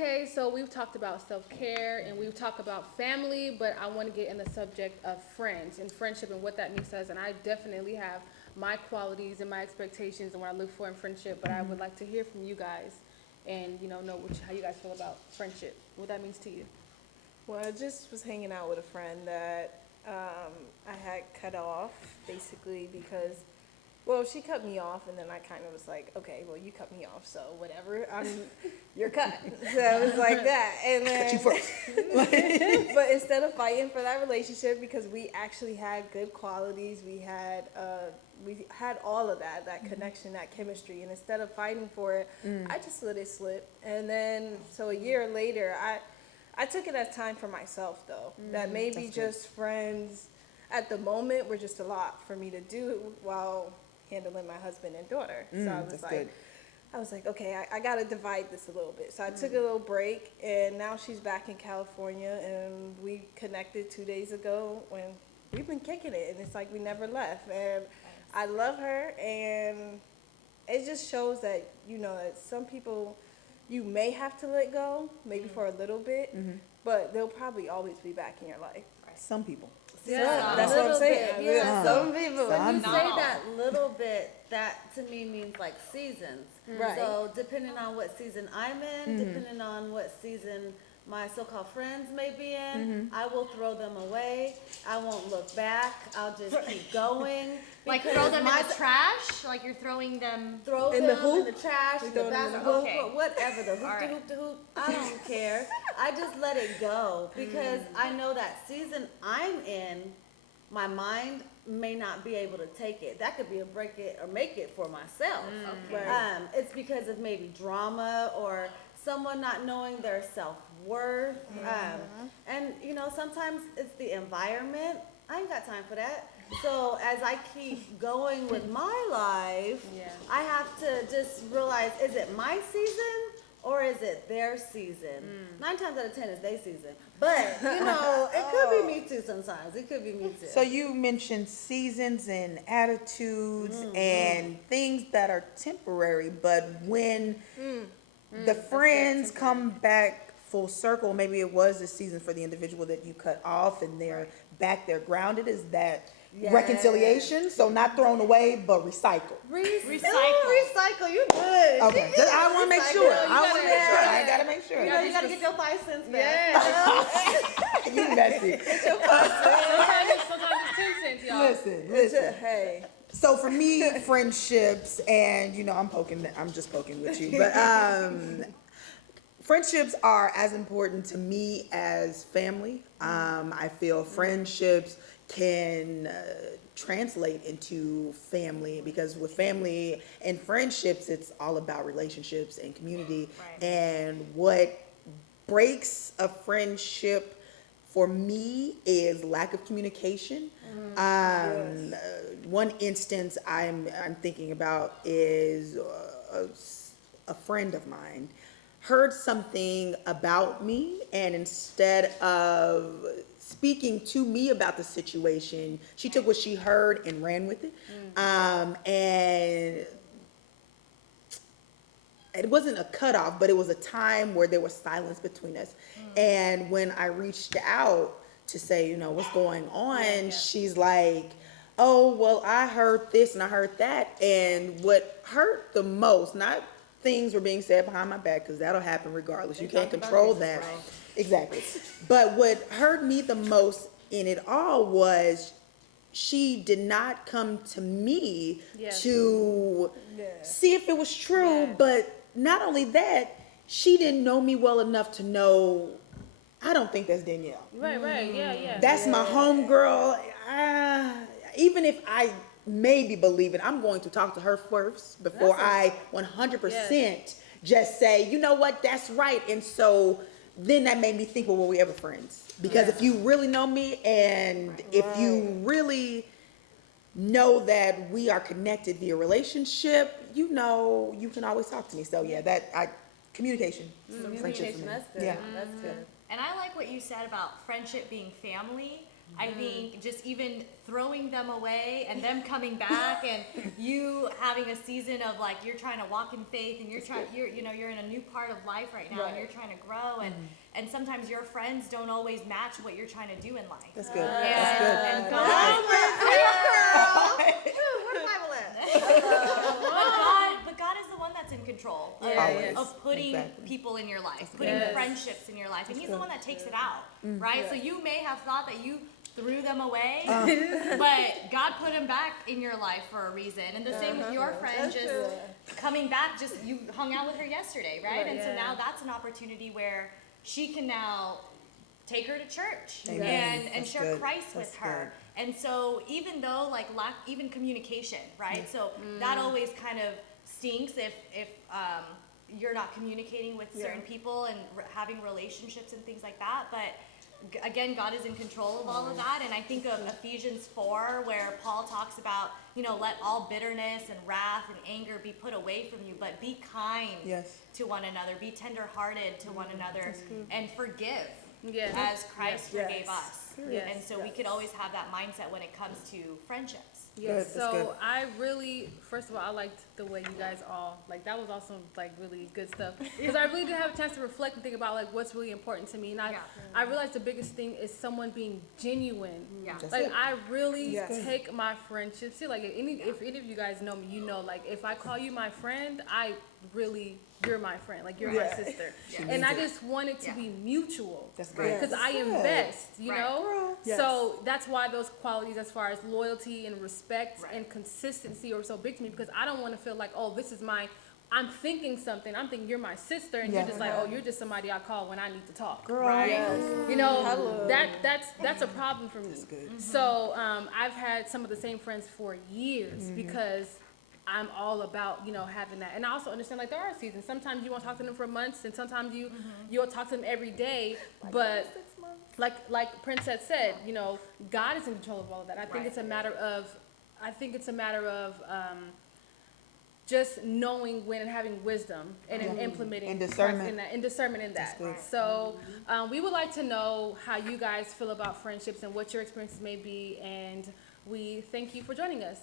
Okay, so we've talked about self-care and we've talked about family, but I want to get in the subject of friends and friendship and what that means to us. And I definitely have my qualities and my expectations and what I look for in friendship, but I would like to hear from you guys and, know how you guys feel about friendship, what that means to you. Well, I just was hanging out with a friend that I had cut off basically because, well, she cut me off, and then I kind of was like, okay, well, you cut me off, so whatever, you're cut. So it was like that, and Cut you then, first. but instead of fighting for that relationship, because we actually had good qualities, we had all of that connection, that chemistry, and instead of fighting for it, I just let it slip, and then so a year later, I took it as time for myself though, that maybe That's good. just friends at the moment were just a lot for me to do while handling my husband and daughter. So That's good. I was like, okay, I got to divide this a little bit. So I took a little break, and now she's back in California, and we connected 2 days ago when we've been kicking it, and it's like we never left. And I love her, and it just shows that, that some people you may have to let go, maybe for a little bit, but they'll probably always be back in your life. Some people. Yeah, that's what I'm saying. Bit, yeah. Some people. Some When you people. say that little bit, that to me means like seasons. Right. So depending on what season I'm in, depending on what season my so-called friends may be in, I will throw them away. I won't look back. I'll just keep going. Like because throw them in my- the trash? Like you're throwing them. Throw In them the hoop? in the trash, We the throw them in basket, the hoop? hoop, Okay. whatever, the hoop, All the right. hoop, the hoop. I don't care. I just let it go because I know that season I'm in, my mind may not be able to take it. That could be a break it or make it for myself. Right. It's because of maybe drama or someone not knowing their self-worth. And sometimes it's the environment. I ain't got time for that. So as I keep going with my life, Yeah. I have to just realize, is it my season or is it their season? 9 times out of 10 it's their season. But, it could be me too sometimes. It could be me too. So you mentioned seasons and attitudes and things that are temporary, but when the friends come back full circle, maybe it was the season for the individual that you cut off and they're back, they're grounded. Is that Yes. reconciliation? So not thrown away, but recycled. Recycle. You good. Okay, I want to make sure. I want to make sure. I gotta make sure. You gotta get your 5 cents back. Yeah. You messy. Sometimes it's 10 cents, y'all. Listen. Hey. So for me, friendships, and I'm just poking with you, but friendships are as important to me as family. I feel friendships can translate into family because with family and friendships, it's all about relationships and community. Right. And what breaks a friendship for me is lack of communication. One instance I'm thinking about is a friend of mine heard something about me, and instead of speaking to me about the situation, she took what she heard and ran with it. And it wasn't a cutoff, but it was a time where there was silence between us. And when I reached out to say, what's going on, she's like, oh, well, I heard this and I heard that. And what hurt the most, not things were being said behind my back, because that'll happen regardless. You can't control that. Exactly. But what hurt me the most in it all was she did not come to me Yes. to Yeah. see if it was true, Yes. but not only that, she didn't know me well enough to know, I don't think that's Danielle. Right, yeah. That's my homegirl. Even if I maybe believe it, I'm going to talk to her first before I 100% just say, you know what, that's right. And so then that made me think, well, were we ever friends? Because if you really know me and if you really know that we are connected via relationship, you can always talk to me. So communication, friendship for Communication, me. that's good. Yeah. That's good. And I like what you said about friendship being family, I think just even throwing them away and them coming back and you having a season of like you're trying to walk in faith and you're in a new part of life right now and you're trying to grow and sometimes your friends don't always match what you're trying to do in life. That's good. And, That's good. and God, Where's the Bible at? but God is the one that's in control of, Always. of putting Exactly. people in your life, putting Yes. friendships in your life, and He's the one that takes it out, right? So you may have thought that you threw them away, but God put them back in your life for a reason. And the same with your friend, just coming back. Just you hung out with her yesterday, right? And so now that's an opportunity where she can now take her to church Amen. and That's share good. Christ That's with her. And so even though like even communication, right? So that always kind of stinks if you're not communicating with certain people and having relationships and things like that. But again, God is in control of all of that. And I think of Ephesians 4 where Paul talks about, let all bitterness and wrath and anger be put away from you, but be kind Yes. to one another, be tenderhearted to one another, and forgive Yes. as Christ Yes. forgave us. Yes. And so we could always have that mindset when it comes to friendships. Yes, Good, that's good. so I really, first of all, I liked the way you guys all, like, that was also, like, really good stuff. Because I really did have a chance to reflect and think about, like, what's really important to me. And I realized the biggest thing is someone being genuine. Yeah. That's Like, it. I really Yes. take my friendships, like, if any of you guys know me, like, if I call you my friend, you're my friend, like, you're my Yeah. sister. She And means I it. just want it to be mutual. That's good. Because I That's good. invest, you Right. know? Yes. So that's why those qualities as far as loyalty and respect Right. and consistency are so big to me, because I don't want to feel like, oh, I'm thinking something. I'm thinking you're my sister, and Yeah. you're just like, oh, you're just somebody I call when I need to talk. Girl. Right? Yes. You know, Hello. that's a problem for me. That's good. So I've had some of the same friends for years because I'm all about, having that. And I also understand, like, there are seasons. Sometimes you won't talk to them for months, and sometimes you'll talk to them every day. But like Princess said, God is in control of all of that. I think it's a matter of just knowing when and having wisdom and in implementing And Christ discernment. in that, and discernment in that. That's good. So we would like to know how you guys feel about friendships and what your experiences may be, and we thank you for joining us.